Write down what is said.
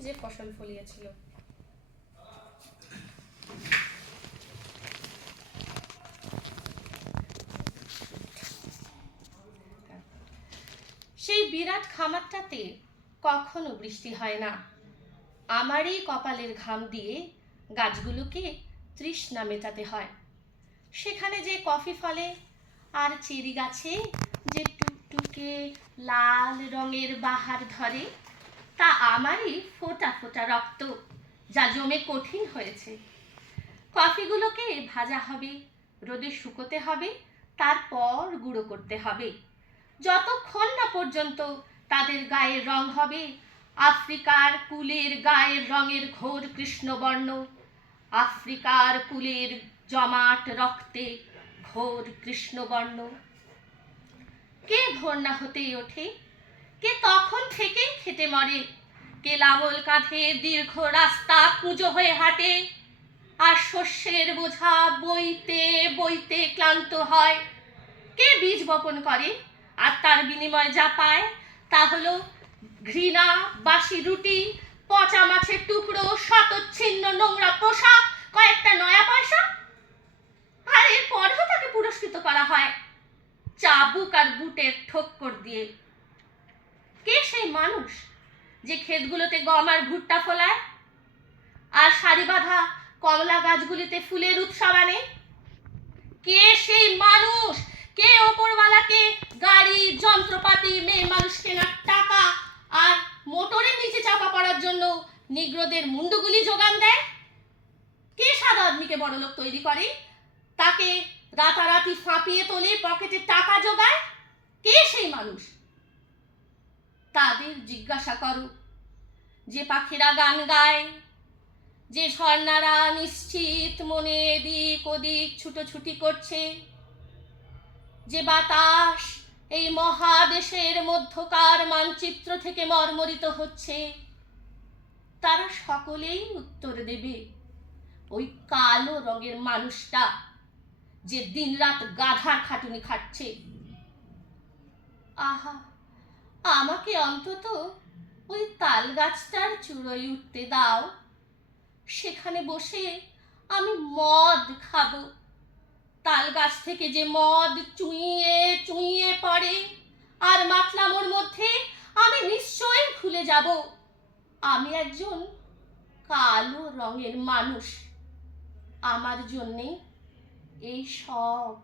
যে ফসল ফলিয়েছিল। সেই বিরাট খামারটাতে কখনো বৃষ্টি হয় না। আমারই কপালের ঘাম দিয়ে গাছগুলোকে তৃষ্ণা মেটাতে হয়। সেখানে যে কফি ফলে আর চেরি গাছে যে টুকটুকে লাল রঙের বাহার ধরে তা আমারই ফোটা ফোটা রক্ত, যা জমে কঠিন হয়েছে। কফিগুলোকে ভাজা হবে, রোদে শুকোতে হবে, তারপর গুঁড়ো করতে হবে। যতক্ষণ না পর্যন্ত তাদের গায়ের রং হবে, আফ্রিকার কুলের গায়ের রঙের ঘোর কৃষ্ণবর্ণ, আফ্রিকার কুলের জমাট রক্তে ঘোর কৃষ্ণবর্ণ। কে ভোর না হতেই ওঠে? কে তখন থেকেই খেটে মরে? কে লাঙল কাঁধে দীর্ঘ রাস্তা কুঁজো হয়ে হাঁটে? আর শস্যের বোঝা বইতে বইতে ক্লান্ত হয়। কে বীজ বপন করে আর তার বিনিময়ে যা পায়? তা হলো ঘৃণা, বাসি রুটি, পচা মাছের টুকরো শতচ্ছিন্ন নোংরা পোশাক, কয়েকটা নয়া পয়সা। আর এরপরেও তাকে পুরস্কৃত করা হয়। চাবুক আর বুটের ঠক্কর দিয়ে। মানুষ যে ক্ষেতগুলোতে গম আর ভুট্টা ফলায়? আর সারি বাঁধা কমলা গাছগুলিতে ফুলের উৎসব আনে? কে সেই মানুষ? কে ওপরওয়ালাকে গাড়ি, যন্ত্রপাতি, মেয়ে মানুষ কেনার টাকা আর মোটরের নিচে চাপা পড়ার জন্য নিগ্রদের মুন্ডুগুলি যোগান দেয়? কে সাদা আদমিকে বড়লোক তৈরি করে? তাকে রাতারাতি ফাঁপিয়ে তোলে পকেটে টাকা জোগায় কে সেই মানুষ? তাদের জিজ্ঞাসা করো। যে পাখিরা গান গায়, যে ঝর্ণারা নিশ্চিত মনে এদিক ওদিক ছুটোছুটি করছে, যে বাতাস এই মহাদেশের মধ্যকার মানচিত্র থেকে মর্মরিত হচ্ছে, তারা সকলেই উত্তর দেবে, ওই কালো রঙের মানুষটা যে দিনরাত গাধার খাটুনি খাটছে। আহা! আমাকে অন্তত ওই তাল গাছটার চূড়োয় উঠতে দাও। সেখানে বসে আমি মদ খাব। তাল গাছ থেকে যে মদ চুইয়ে চুইয়ে পড়ে, আর মাতলামোর মধ্যে আমি নিশ্চয়ই ভুলে যাব। আমি একজন কালো রঙের মানুষ। আমার জন্যে এই সব।